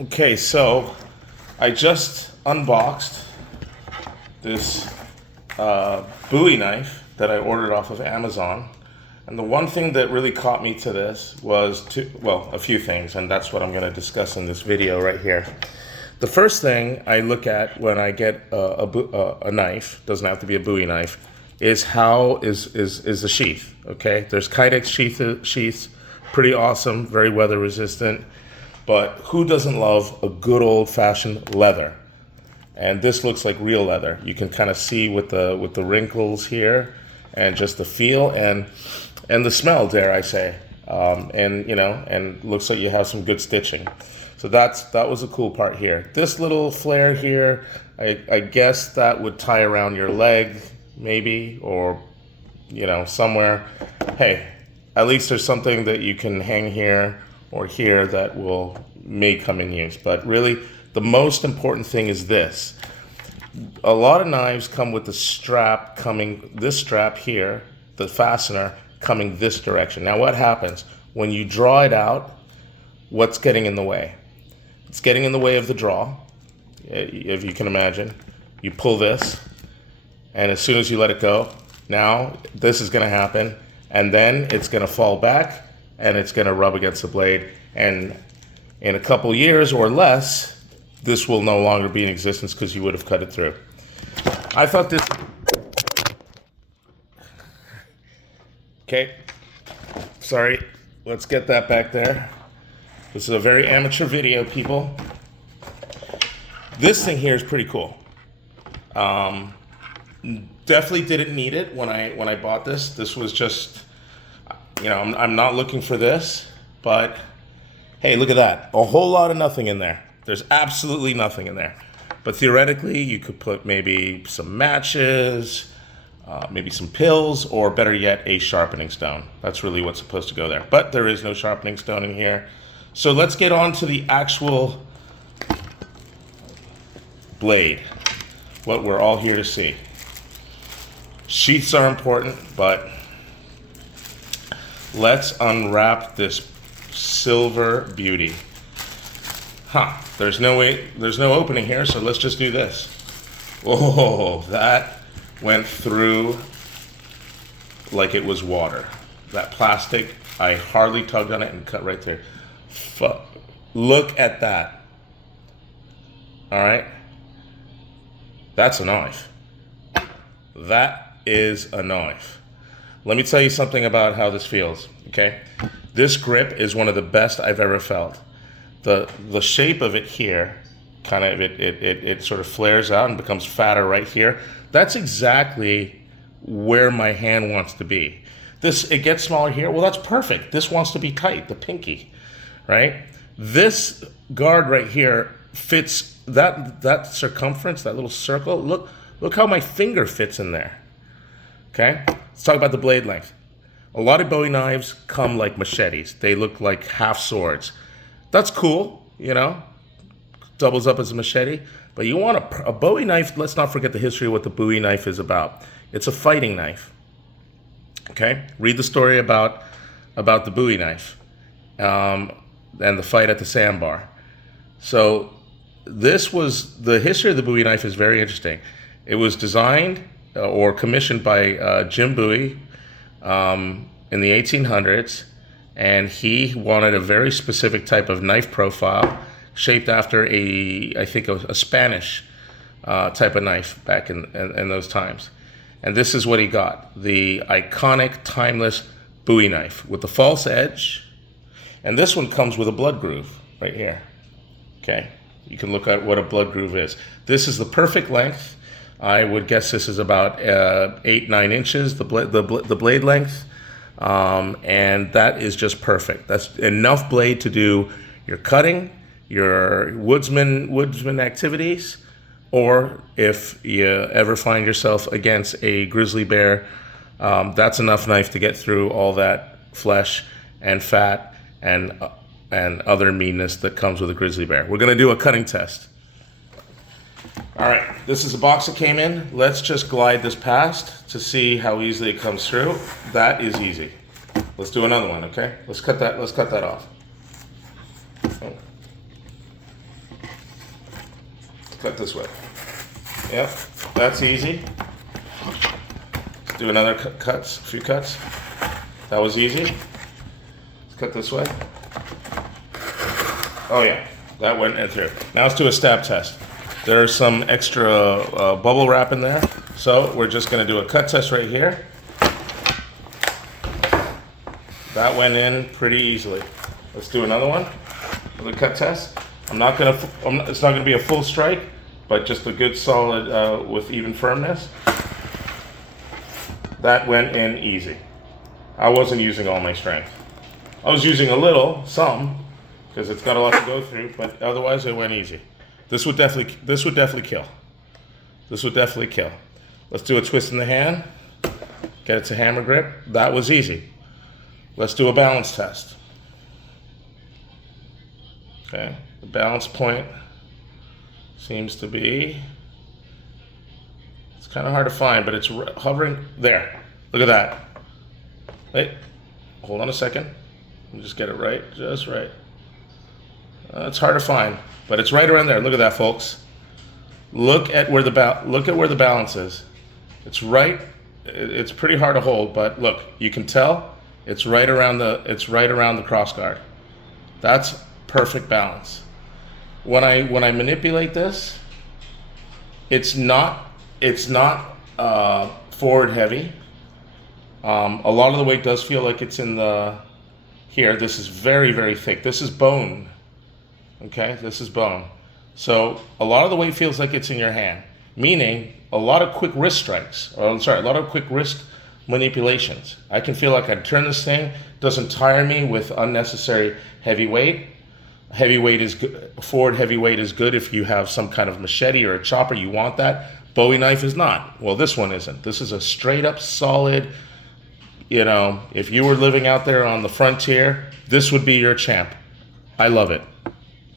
Okay, so I just unboxed this Bowie knife that I ordered off of Amazon. And the one thing that really caught me to this was, a few things, and that's what I'm going to discuss in this video right here. The first thing I look at when I get a knife, doesn't have to be a Bowie knife, is how is the sheath, okay? There's Kydex sheaths, pretty awesome, very weather resistant, but who doesn't love a good old-fashioned leather? And this looks like real leather. You can kind of see with the wrinkles here, and just the feel and the smell, dare I say, and looks like you have some good stitching. So that was a cool part here. This little flare here, I guess that would tie around your leg, maybe, or somewhere. Hey, at least there's something that you can hang here or here that may come in use. But really, the most important thing is this. A lot of knives come with the strap this strap here, the fastener, coming this direction. Now what happens? When you draw it out, what's getting in the way? It's getting in the way of the draw, if you can imagine. You pull this, and as soon as you let it go, now this is going to happen, and then it's going to fall back, and it's going to rub against the blade, and in a couple years or less, this will no longer be in existence because you would have cut it through. I thought this... Okay, sorry, let's get that back there. This is a very amateur video, people. This thing here is pretty cool. Definitely didn't need it when I bought this. This was just, I'm not looking for this, but hey, look at that. A whole lot of nothing in there. There's absolutely nothing in there. But theoretically, you could put maybe some matches, maybe some pills, or better yet, a sharpening stone. That's really what's supposed to go there. But there is no sharpening stone in here. So let's get on to the actual blade, what we're all here to see. Sheaths are important, but let's unwrap this silver beauty. There's no opening here, so let's just do this. Whoa, that went through like it was water. That plastic, I hardly tugged on it and cut right through. Look at that. All right, that's a knife. That is a knife. Let me tell you something about how this feels, okay? This grip is one of the best I've ever felt. The shape of it here, kind of, it sort of flares out and becomes fatter right here. That's exactly where my hand wants to be. It gets smaller here. Well, that's perfect. This wants to be tight, the pinky, right? This guard right here fits that circumference, that little circle. Look how my finger fits in there. Okay, let's talk about the blade length. A lot of Bowie knives come like machetes. They look like half swords. That's cool, doubles up as a machete. But you want a Bowie knife, let's not forget the history of what the Bowie knife is about. It's a fighting knife. Okay, read the story about the Bowie knife and the fight at the sandbar. So the history of the Bowie knife is very interesting. It was designed or commissioned by Jim Bowie in the 1800s, and he wanted a very specific type of knife profile shaped after I think a Spanish type of knife back in those times. And this is what he got, the iconic, timeless Bowie knife with the false edge. And this one comes with a blood groove right here, okay? You can look at what a blood groove is. This is the perfect length. I would guess this is about 8-9 inches, the blade length, and that is just perfect. That's enough blade to do your cutting, your woodsman activities, or if you ever find yourself against a grizzly bear, that's enough knife to get through all that flesh and fat and other meanness that comes with a grizzly bear. We're going to do a cutting test. All right, this is a box that came in. Let's just glide this past to see how easily it comes through. That is easy. Let's do another one, okay? Let's cut that off. cut this way. Yep, that's easy. Let's do another a few cuts. That was easy. Let's cut this way. Oh yeah, that went in through. Now let's do a stab test. There's some extra bubble wrap in there, so we're just going to do a cut test right here. That went in pretty easily. Let's do another one with a cut test. It's not going to be a full strike, but just a good solid with even firmness. That went in easy. I wasn't using all my strength. I was using a little, some, because it's got a lot to go through, but otherwise it went easy. This would definitely kill. This would definitely kill. Let's do a twist in the hand. Get it to hammer grip. That was easy. Let's do a balance test. Okay, the balance point seems to be, it's kind of hard to find, but it's hovering there. Look at that. Wait, hold on a second. Let me just get it right, just right. It's hard to find, but it's right around there. Look at that, folks. Look at where the balance is. It's right. It's pretty hard to hold, but look, you can tell it's right around the cross guard. That's perfect balance. When I manipulate this, it's not forward heavy. A lot of the weight does feel like it's in the here. This is very, very thick. This is bone. Okay, this is bone. So a lot of the weight feels like it's in your hand, meaning a lot of quick wrist strikes, a lot of quick wrist manipulations. I can feel like I turn this thing, doesn't tire me with unnecessary heavy weight. Heavy weight is good. Forward heavy weight is good if you have some kind of machete or a chopper, you want that. Bowie knife is not. Well, this one isn't. This is a straight up solid, you know, if you were living out there on the frontier, this would be your champ. I love it.